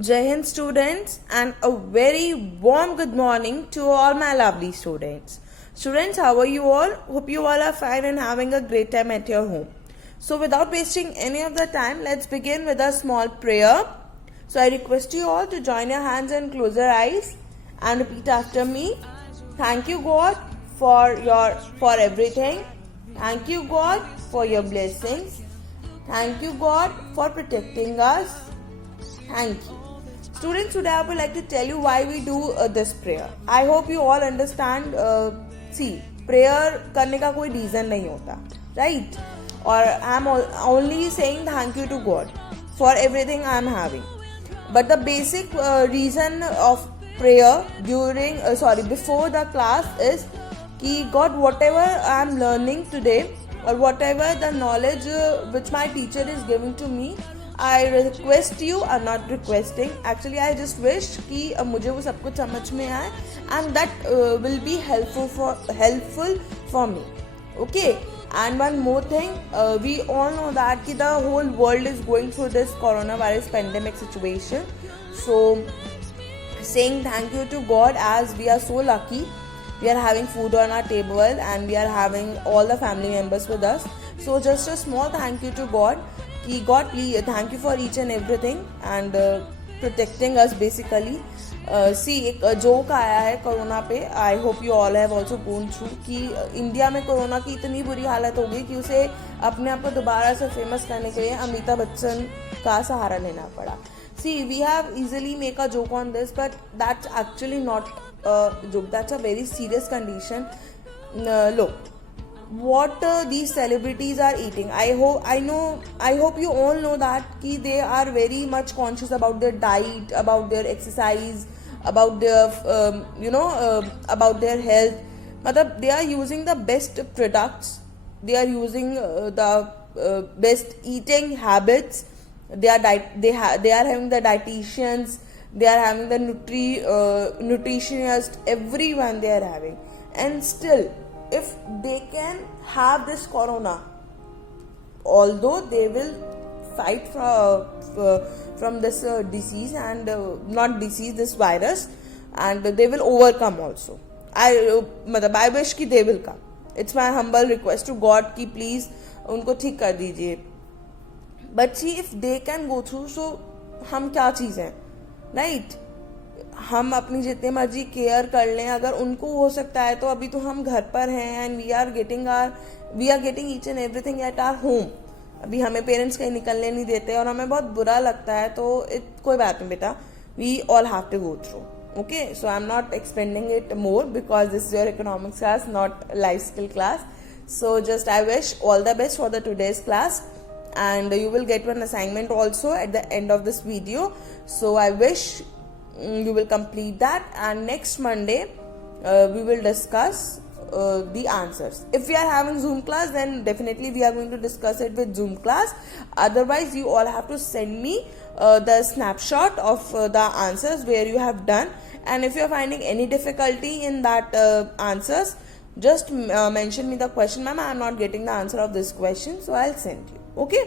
Jai Hind students, and a very warm good morning to all my lovely students. Students, how are you all? Hope you all are fine and having a great time at your home. So without wasting any of the time, let's begin with a small prayer. So I request you all to join your hands and close your eyes and repeat after me. Thank you God for everything. Thank you God for your blessings. Thank you God for protecting us. Thank you. Students, today I would like to tell you why we do this prayer. I hope you all understand. Prayer करने का कोई reason नहीं होता, right? Or I am only saying thank you to God for everything I am having. But the basic reason of prayer before the class is कि God, whatever I am learning today or whatever the knowledge which my teacher is giving to me, I request you, or not requesting, actually I just wish कि मुझे वो सब कुछ समझ में आए and that will be helpful for me. Okay, and one more thing, we all know that कि the whole world is going through this coronavirus pandemic situation. So saying thank you to God, as we are so lucky, we are having food on our table and we are having all the family members with us. So just a small thank you to God. कि God, please, thank you for each and everything and protecting us basically. एक joke आया है corona पे. आई hope you all have also gone through कि India में corona की इतनी बुरी हालत हो गई कि उसे अपने आप को दोबारा से फेमस करने के लिए अमिताभ बच्चन का सहारा लेना पड़ा. We have easily make a joke on this, but that's actually not a joke. That's a very serious condition. Look, what these celebrities are eating, I hope you all know that ki they are very much conscious about their diet, about their exercise, about their about their health. Matlab, they are using the best products, they are using the best eating habits. They are having the dietitians, they are having the nutritionist, everyone they are having. And still, if they can have this corona, although they will fight from this disease and this virus, and they will overcome also. I wish कि they will come. It's my humble request to God कि please उनको ठीक कर दीजिए. But see, if they can go through, so हम क्या चीज़ हैं, right? हम अपनी जितने मर्जी केयर कर लें, अगर उनको हो सकता है तो अभी तो हम घर पर हैं and we are getting each and everything at our home. अभी हमें पेरेंट्स कहीं निकलने नहीं देते और हमें बहुत बुरा लगता है. तो कोई बात नहीं बेटा, we all have to go through. Okay, so I am not expending it more because this is your economics class, not life skill class. So just I wish all the best for the today's class, and you will get one assignment also at the end of this video. So I wish you will complete that, and next Monday we will discuss the answers. If we are having Zoom class, then definitely we are going to discuss it with Zoom class. Otherwise, you all have to send me the snapshot of the answers where you have done, and if you are finding any difficulty in that answers, just mention me the question, ma'am, I am not getting the answer of this question, so I'll send you. Okay,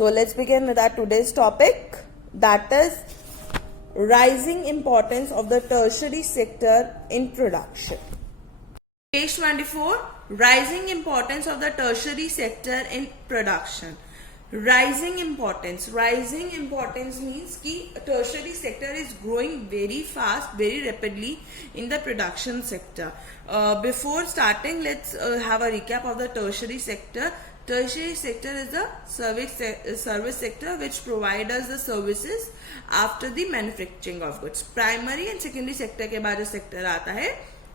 so let's begin with our today's topic, that is rising importance of the tertiary sector in production. Page 24, rising importance of the tertiary sector in production. Rising importance means कि tertiary sector is growing very fast, very rapidly in the production sector. Before starting, let's have a recap of the tertiary sector. Tertiary sector is the service sector which provides us the services after the manufacturing of goods. Primary and secondary sector के बाद जो sector आता है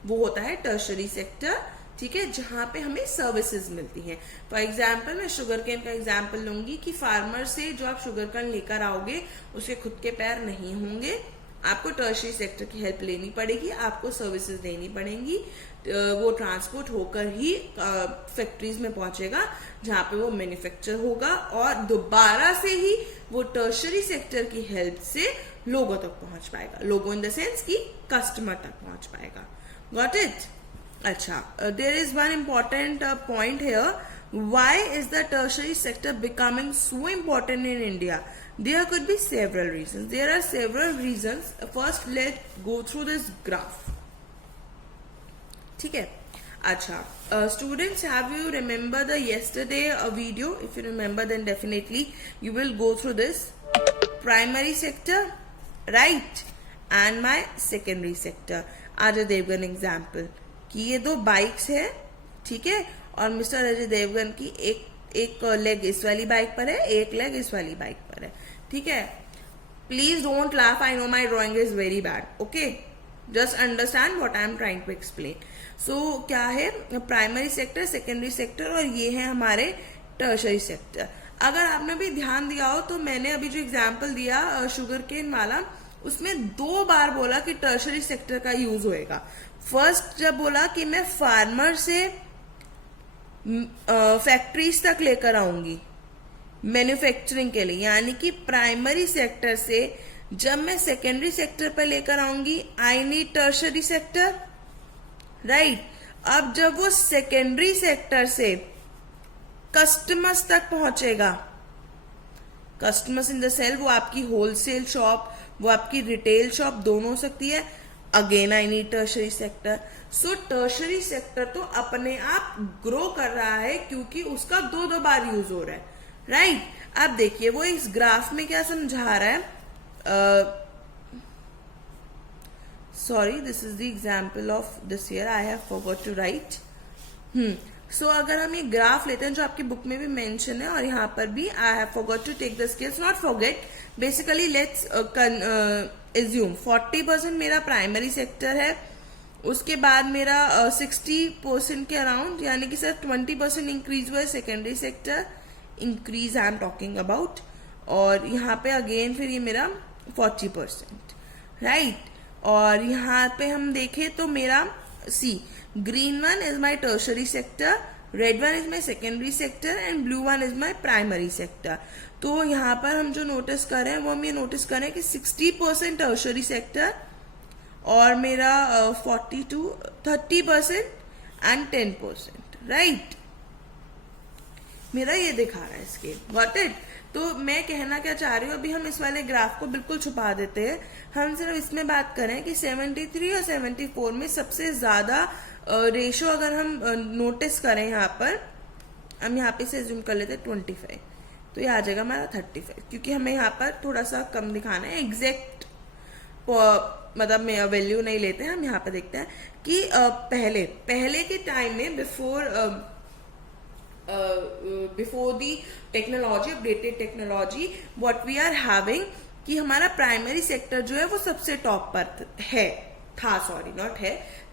वो होता है tertiary sector. ठीक है, जहाँ पे हमें सर्विसेज मिलती हैं. फॉर एग्जाम्पल मैं शुगर केन का एग्जाम्पल लूंगी कि फार्मर से जो आप शुगर केन लेकर आओगे उसके खुद के पैर नहीं होंगे, आपको टर्शरी सेक्टर की हेल्प लेनी पड़ेगी, आपको सर्विसेज देनी पड़ेंगी. वो ट्रांसपोर्ट होकर ही फैक्ट्रीज में पहुंचेगा जहाँ पे वो मैन्युफैक्चर होगा और दोबारा से ही वो टर्शरी सेक्टर की हेल्प से लोगों तक पहुंच पाएगा. लोगों इन द सेंस कि कस्टमर तक पहुंच पाएगा. Got it? अच्छा, there is one important point here. Why is the tertiary sector becoming so important in India? There could be several reasons. There are several reasons. First, let's go through this graph. ठीक है. अच्छा, students, have you remember the yesterday video? If you remember, then definitely you will go through this. Primary sector, right, and my secondary sector. Ajay Devgan example कि ये दो bikes है, ठीक है, और मिस्टर अजय देवगन की एक लेग इस वाली बाइक पर है, एक लेग इस वाली बाइक पर है, ठीक है. Please don't laugh, I know my drawing is very bad, okay, just understand what I am trying to explain. So क्या है प्राइमरी सेक्टर, सेकेंडरी सेक्टर, और ये है हमारे टर्शरी सेक्टर. अगर आपने भी ध्यान दिया हो तो मैंने अभी जो एग्जाम्पल दिया शुगर केन वाला, उसमें 2 बार बोला कि टर्शरी सेक्टर का यूज होएगा. फर्स्ट जब बोला कि मैं फार्मर से फैक्ट्रीज तक लेकर आऊंगी मैन्युफैक्चरिंग के लिए, यानी कि प्राइमरी सेक्टर से जब मैं सेकेंडरी सेक्टर पर लेकर आऊंगी, I need tertiary sector, right. अब जब वो सेकेंडरी सेक्टर से कस्टमर्स तक पहुंचेगा, कस्टमर्स इन द सेल, वो आपकी होलसेल शॉप, वो आपकी रिटेल शॉप दोनों हो सकती है. Again I need tertiary sector. So tertiary sector तो अपने आप ग्रो कर रहा है क्योंकि उसका 2 बार यूज हो रहा है, राइट. अब देखिए वो इस ग्राफ में क्या समझा रहा है. Sorry, this is the example of this year, I have forgot to write. So अगर हम ये ग्राफ लेते हैं जो आपकी बुक में भी मेंशन है और यहाँ पर भी, I have forgot to take the scales, not forget, basically let's assume 40% मेरा प्राइमरी सेक्टर है, उसके बाद मेरा 60% के अराउंड, यानी कि सर 20% इंक्रीज हुआ है secondary sector, increase I am talking about, और यहाँ पे अगेन फिर ये मेरा 40%, राइट. और यहाँ पे हम देखें तो मेरा सी, green one is my tertiary sector, red one is my secondary sector and blue one is my primary sector. तो यहाँ पर हम जो नोटिस कर रहे हैं वो हम ये नोटिस कर रहे हैं कि 60% tertiary sector और मेरा 30% and 10%, right. मेरा ये दिखा रहा है इसके, got it. तो मैं कहना क्या चाह रही हूँ, अभी हम इस वाले ग्राफ को बिल्कुल छुपा देते हैं, हम सिर्फ इसमें बात करें कि 73 और 74 में सबसे ज्यादा रेशो अगर हम नोटिस करें, यहाँ पर हम यहाँ पे से जूम कर लेते हैं 25, तो ये आ जाएगा हमारा 35, क्योंकि हमें यहाँ पर थोड़ा सा कम दिखाना है. एग्जैक्ट मतलब में वैल्यू नहीं लेते हैं, हम यहाँ पर देखते हैं कि पहले के टाइम में before the technology, updated technology, what we are having, कि हमारा प्राइमरी सेक्टर जो है वो सबसे टॉप पर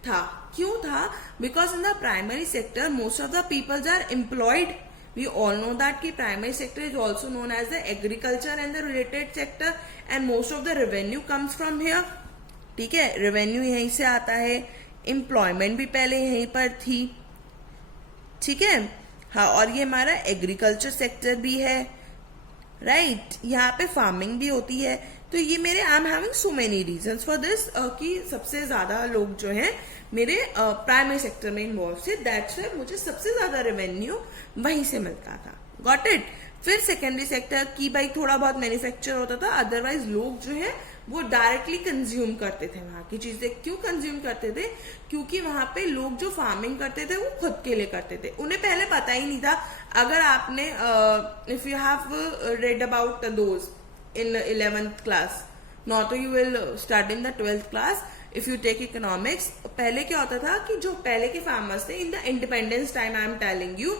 था. क्यों था? Because in the primary sector most of the peoples are employed. We all know that कि primary sector is also known as the agriculture and the related sector, and most of the revenue comes from here, ठीक है, revenue यहीं से आता है. Employment भी पहले यहीं पर थी, ठीक है, हाँ, और ये हमारा एग्रीकल्चर सेक्टर भी है, राइट. यहाँ पे फार्मिंग भी होती है. तो ये मेरे I am having so many reasons for this कि सबसे ज्यादा लोग जो हैं मेरे प्राइमरी सेक्टर में इन्वॉल्व थे, दैट्स व्हाई मुझे सबसे ज्यादा रेवेन्यू वहीं से मिलता था, गॉट इट. फिर सेकेंडरी सेक्टर की भाई थोड़ा बहुत मैन्युफैक्चर होता था, अदरवाइज लोग जो है वो डायरेक्टली कंज्यूम करते थे वहां की चीजें. क्यों कंज्यूम करते थे? क्योंकि वहां पे लोग जो फार्मिंग करते थे वो खुद के लिए करते थे, उन्हें पहले पता ही नहीं था. अगर आपने if you have read about those in 11th class, not तो you will start in the 12th class, if you take economics, पहले क्या होता था कि जो पहले के फार्मर्स थे in the independence time, I am telling you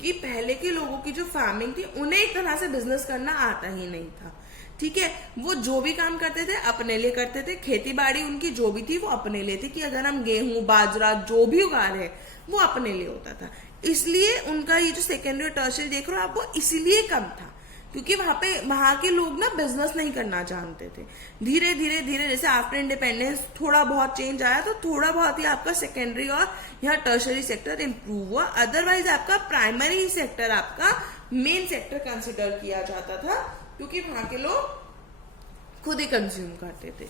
कि पहले के लोगों की जो फार्मिंग थी उन्हें एक तरह से बिजनेस करना आता ही नहीं था, ठीक है. वो जो भी काम करते थे अपने लिए करते थे, खेती बाड़ी उनकी जो भी थी वो अपने लिए थी, कि अगर हम गेहूं बाजरा जो भी उगा रहे वो अपने लिए होता था. इसलिए उनका ये जो सेकेंडरी और टर्शियरी देख रहे हो आप, वो इसीलिए कम था क्योंकि वहां के लोग ना बिजनेस नहीं करना जानते थे. धीरे धीरे धीरे जैसे आफ्टर इंडिपेंडेंस थोड़ा बहुत चेंज आया, तो थोड़ा बहुत ही आपका सेकेंडरी और यहाँ टर्शरी सेक्टर इंप्रूव हुआ. अदरवाइज आपका प्राइमरी सेक्टर आपका मेन सेक्टर कंसिडर किया जाता था, क्योंकि वहां के लोग खुद ही कंज्यूम करते थे,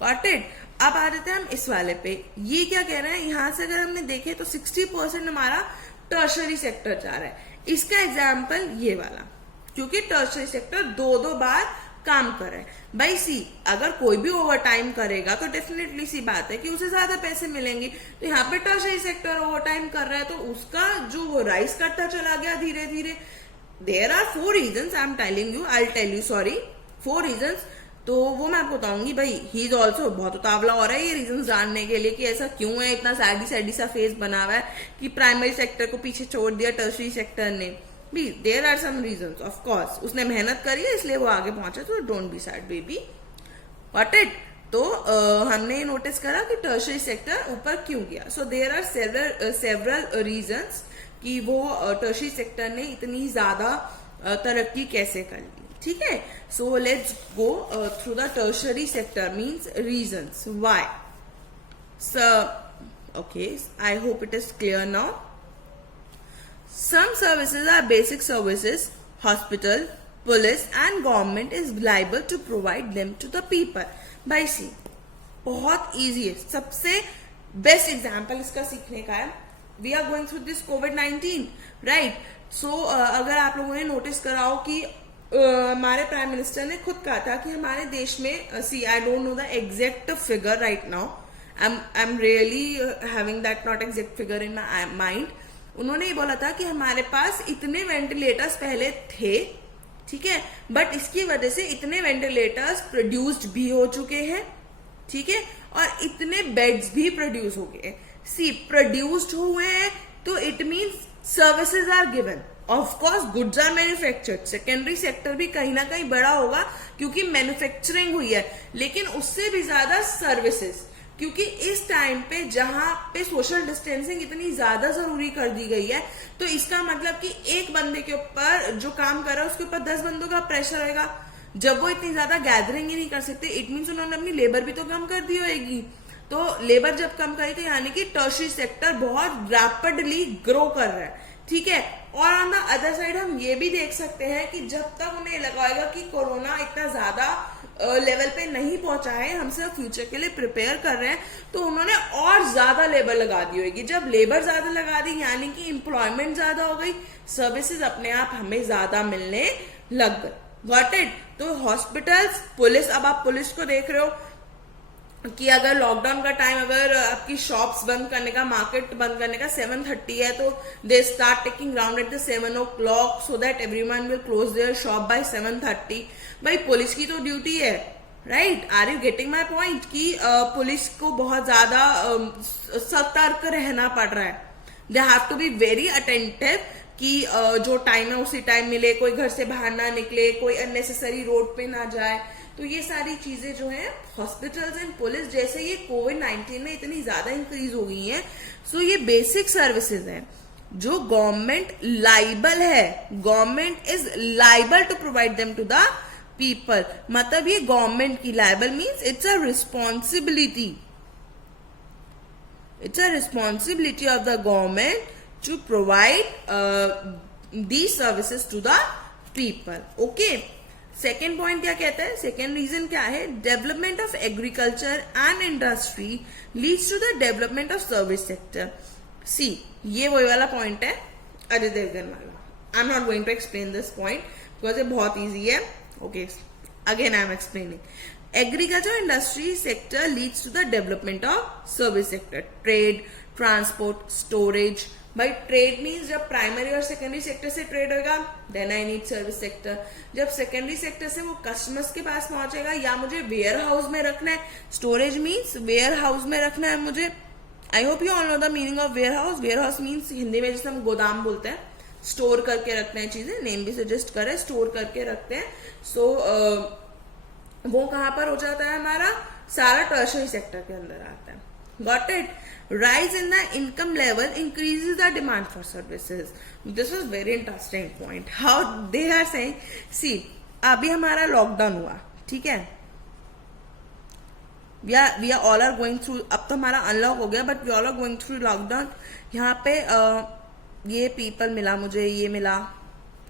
गॉट इट. अब आ जाते हैं हम इस वाले पे. ये क्या कह रहे हैं, यहाँ से अगर हमने देखे तो 60% हमारा टर्शरी सेक्टर जा रहा है. इसका एग्जाम्पल ये वाला, क्योंकि टर्शरी सेक्टर 2 बार काम कर रहा है। भाई सी, अगर कोई भी ओवर टाइम करेगा तो डेफिनेटली सी बात है कि उसे ज्यादा पैसे मिलेंगे। तो यहाँ पे टर्शरी सेक्टर ओवर टाइम कर रहा है तो उसका जो वो राइज करता चला गया धीरे धीरे। There are 4 reasons, I am telling you, I tell you, sorry 4 reasons. तो वो मैं आपको बताऊंगी। भाई ही इज ऑल्सो बहुत उतावला हो रहा है ये रीजन जानने के लिए कि ऐसा क्यों है, इतना सैडी सैडी सा फेस बना हुआ है कि प्राइमरी सेक्टर को पीछे छोड़ दिया टर्शरी सेक्टर ने भी। There are some reasons, of course उसने मेहनत करी है इसलिए वो आगे पहुंचा, तो don't be sad baby, got it. तो हमने ये नोटिस करा कि टर्शरी सेक्टर ऊपर क्यों गया। So there are several reasons कि वो टर्शरी सेक्टर ने इतनी ज्यादा तरक्की कैसे कर ली, ठीक है। So let's go through the tertiary sector, means reasons why. So okay, I hope it is clear now. Some services are basic services. Hospital, police and government is liable to provide them to the people. भाई सी, बहुत easy है, सबसे best example इसका सीखने का है। We are going through this COVID-19, right. So अगर आप लोगों ने नोटिस करा हो कि हमारे प्राइम मिनिस्टर ने खुद कहा था कि हमारे देश में, see I don't know the exact figure right now, I am really having that not exact figure in my mind. उन्होंने ये बोला था कि हमारे पास इतने वेंटिलेटर्स पहले थे, ठीक है, बट इसकी वजह से इतने वेंटिलेटर्स प्रोड्यूस्ड भी हो चुके हैं, ठीक है, और इतने बेड्स भी प्रोड्यूस हो गए। सी, प्रोड्यूस्ड हुए हैं तो it means services are given, of course goods are manufactured. Secondary sector भी कहीं ना कहीं बड़ा होगा क्योंकि मैन्युफैक्चरिंग हुई है, लेकिन उससे भी ज्यादा सर्विसेज, क्योंकि इस टाइम पे जहां पे सोशल डिस्टेंसिंग इतनी ज्यादा जरूरी कर दी गई है, तो इसका मतलब कि एक बंदे के ऊपर जो काम कर रहा है उसके ऊपर 10 बंदों का प्रेशर रहेगा। जब वो इतनी ज्यादा गैदरिंग ही नहीं कर सकते, इट मीन्स उन्होंने अपनी लेबर भी तो कम कर दी होगी। तो लेबर जब कम करी तो यानी कि टर्शरी सेक्टर बहुत रैपिडली ग्रो कर रहा है, ठीक है। और ऑन द अदर साइड हम ये भी देख सकते हैं कि जब तक उन्हें लगाएगा कि कोरोना इतना ज्यादा लेवल पे नहीं पहुंचा है, हम सिर्फ फ्यूचर के लिए प्रिपेयर कर रहे हैं, तो उन्होंने और ज्यादा लेबर लगा दी होगी। जब लेबर ज्यादा लगा दी यानी कि एम्प्लॉयमेंट ज्यादा हो गई, सर्विसेज अपने आप हमें ज्यादा मिलने लग गए, गॉट इट। तो हॉस्पिटल्स, पुलिस, अब आप पुलिस को देख रहे हो कि अगर लॉकडाउन का टाइम, अगर आपकी शॉप्स बंद करने का, मार्केट बंद करने का 7:30 है, तो they start taking round at the 7 o'clock so that everyone will close their shop by 7:30। भाई पुलिस की तो ड्यूटी है, right, are you getting my point, कि पुलिस को बहुत ज्यादा सतर्क रहना पड़ रहा है। They have to be very attentive कि जो टाइम है उसी टाइम मिले, कोई घर से बाहर ना निकले, कोई अननेसेसरी रोड पे ना जाए। तो ये सारी चीजें जो है हॉस्पिटल्स एंड पुलिस, जैसे ये COVID-19 में इतनी ज्यादा इंक्रीज हो गई है, सो ये बेसिक सर्विसेज हैं जो गवर्नमेंट लाइबल है, government is liable to provide them to the people. मतलब ये गवर्नमेंट की, liable means it's a responsibility, it's a responsibility of the government to provide these services to the people, okay. Second point क्या कहता है, second reason क्या है, development of agriculture and industry leads to the development of service sector. See, ये वही वाला point है अजय देवगन वाला। आई am not going to explain this point because ये बहुत ईजी है, okay. Again I am explaining. Agriculture industry sector leads to the development of service sector, trade, transport, storage. भाई trade means जब प्राइमरी और secondary sector से trade होगा, then I need service sector. जब secondary sector से वो customers के पास पहुंचेगा या मुझे वेयर हाउस में रखना है, स्टोरेज मीन्स वेयर हाउस में रखना है मुझे। I hope you all know the meaning of warehouse. Warehouse means Hindi में जैसे हम गोदाम बोलते हैं, स्टोर करके रखते हैं चीजें, नेम भी सजेस्ट करे, स्टोर करके रखते हैं। सो वो कहां पर हो जाता है हमारा, सारा टर्शरी सेक्टर के अंदर आता है, got it. Rise in the income level increases the demand for services. This was very interesting point. How they are saying, see, अभी हमारा लॉकडाउन हुआ, ठीक है, we are all are going through, अब तो हमारा अनलॉक हो गया, but we all are going through lockdown. यहाँ पे ये पीपल मिला मुझे, ये मिला,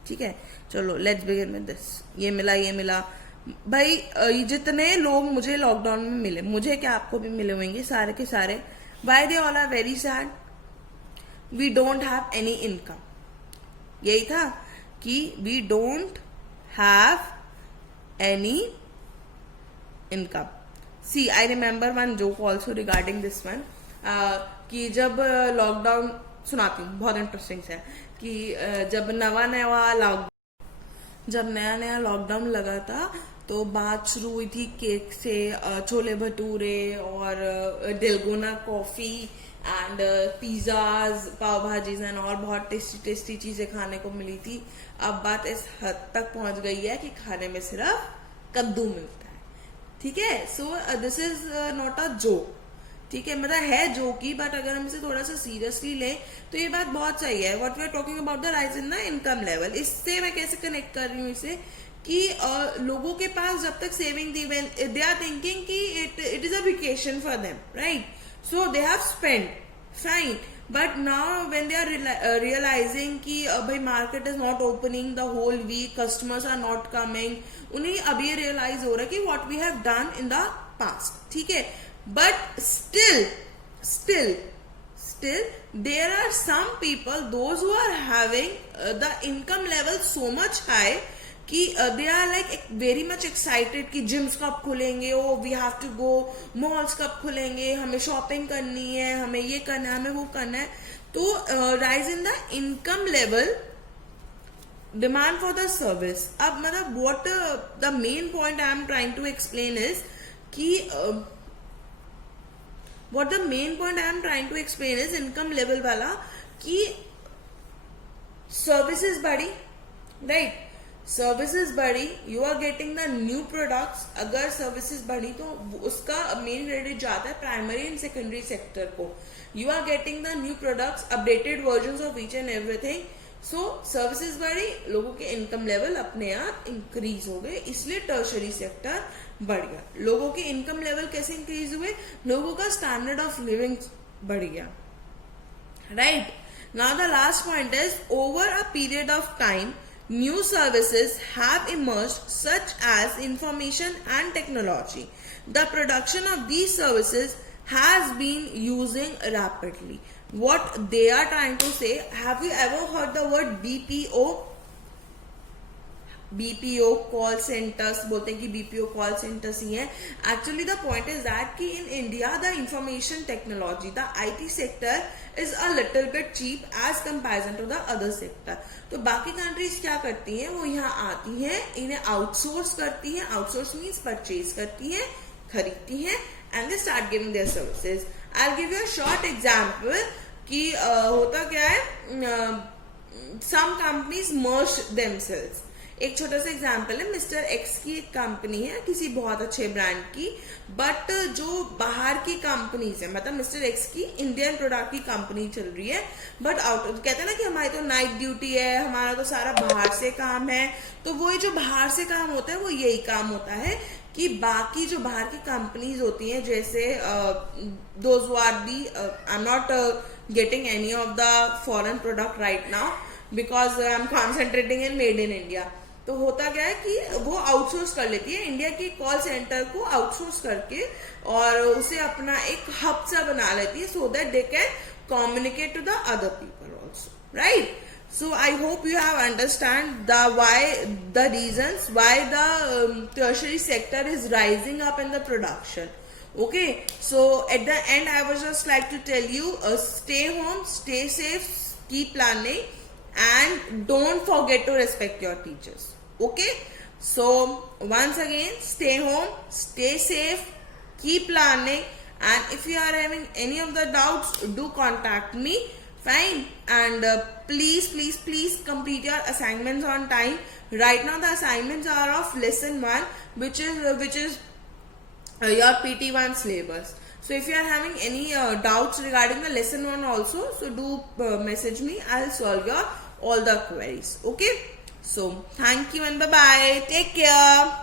ठीक है, चलो लेट्स बिगिन विद दिस। ये मिला, ये मिला। भाई जितने लोग मुझे लॉकडाउन में मिले, मुझे क्या आपको भी मिले होंगे सारे के सारे, why they all are very sad, we don't have any income। यही था कि we don't have any income. See, I remember one joke also regarding this one. कि जब लॉकडाउन, सुनाती हूँ, बहुत इंटरेस्टिंग है कि जब नया नया लॉकडाउन लगा था तो बात शुरू हुई थी केक से, छोले भटूरे और dalgona coffee and pizzas, pav bhajis and और बहुत टेस्टी टेस्टी चीजें खाने को मिली थी. अब बात इस हद तक पहुंच गई है कि खाने में सिर्फ कद्दू मिलता है. ठीक है, so this is not a joke. ठीक है, मतलब है जोकी, बट अगर हम इसे थोड़ा सा सीरियसली लें तो ये बात बहुत सही है. What we are talking about the rise in the income level. इससे मैं कैसे कनेक्ट कर रही हूँ इसे कि लोगों के पास जब तक सेविंग थी, दे आर थिंकिंग कि it is a vacation for them, right? So they have spend fine, but now when they are realising कि भाई market is not opening the whole week, customers are not coming, उन्हें अब ये realise हो रहा है कि what we have done in the past. ठीक है, but still there are some people, those who are having the income level so much high कि they are like very much excited कि gyms कब खुलेंगे, oh we have to go, malls कब खुलेंगे, हमें shopping करनी है, हमें ये करना है, हमें वो करना है. तो rise in the income level, demand for the service. अब मतलब what the main point I am trying to explain is कि what the main point I am trying to explain is income level वाला कि services बढ़ी, right? Services बढ़ी, you are getting the new products. अगर services बढ़ी तो उसका main credit जाता है primary and secondary sector को. You are getting the new products, updated versions of each and everything. So services बढ़ी, लोगों के income level अपने आप increase हो गए, इसलिए tertiary sector बढ़ गया. लोगों के इनकम लेवल कैसे इंक्रीज हुए? लोगों का स्टैंडर्ड ऑफ लिविंग बढ़ गया, right? Now the last point is over a period of time new services have emerged such as information and technology. The production of these services has been using rapidly. What they are trying to say, have you ever heard the word BPO call centres? बोलते हैं कि BPO call centres ही है. Actually the point is that कि in India the information technology, the IT sector is a little bit cheap as comparison to the other sector. तो बाकी countries क्या करती हैं, वो यहाँ आती हैं, इन्हें आउटसोर्स करती हैं. आउटसोर्स मीन्स परचेज करती हैं, खरीदती हैं, and they start giving their services. I will give you a short example कि होता क्या है, सम कंपनीज मर्ज देमसेल्व्स. एक छोटा सा एग्जाम्पल है, मिस्टर एक्स की एक कंपनी है किसी बहुत अच्छे ब्रांड की, बट जो बाहर की कंपनीज है, मतलब मिस्टर एक्स की इंडियन प्रोडक्ट की कंपनी चल रही है, बट आउट कहते हैं ना कि हमारी तो नाइट ड्यूटी है, हमारा तो सारा बाहर से काम है. तो वो जो बाहर से काम होता है वो यही काम होता है कि बाकी जो बाहर की कंपनीज होती हैं, जैसे those who are the, I am not getting any of the foreign product right now because I am concentrating in made in India. तो होता क्या है कि वो आउटसोर्स कर लेती है, इंडिया की कॉल सेंटर को आउटसोर्स करके और उसे अपना एक हब सा बना लेती है, so that they can communicate to the other people also, right? So I hope you have understand the reasons why the tertiary sector is rising up in the production. Okay, so at the end I would just like to tell you, stay home, stay safe, keep learning, and don't forget to respect your teachers. Okay, so once again, stay home, stay safe, keep learning, and if you are having any of the doubts, do contact me. Fine, and please complete your assignments on time. Right now the assignments are of lesson 1, which is your PT1 syllabus. So if you are having any doubts regarding the lesson 1 also, so do message me. I'll solve your all the queries. Okay, so thank you and bye bye, take care.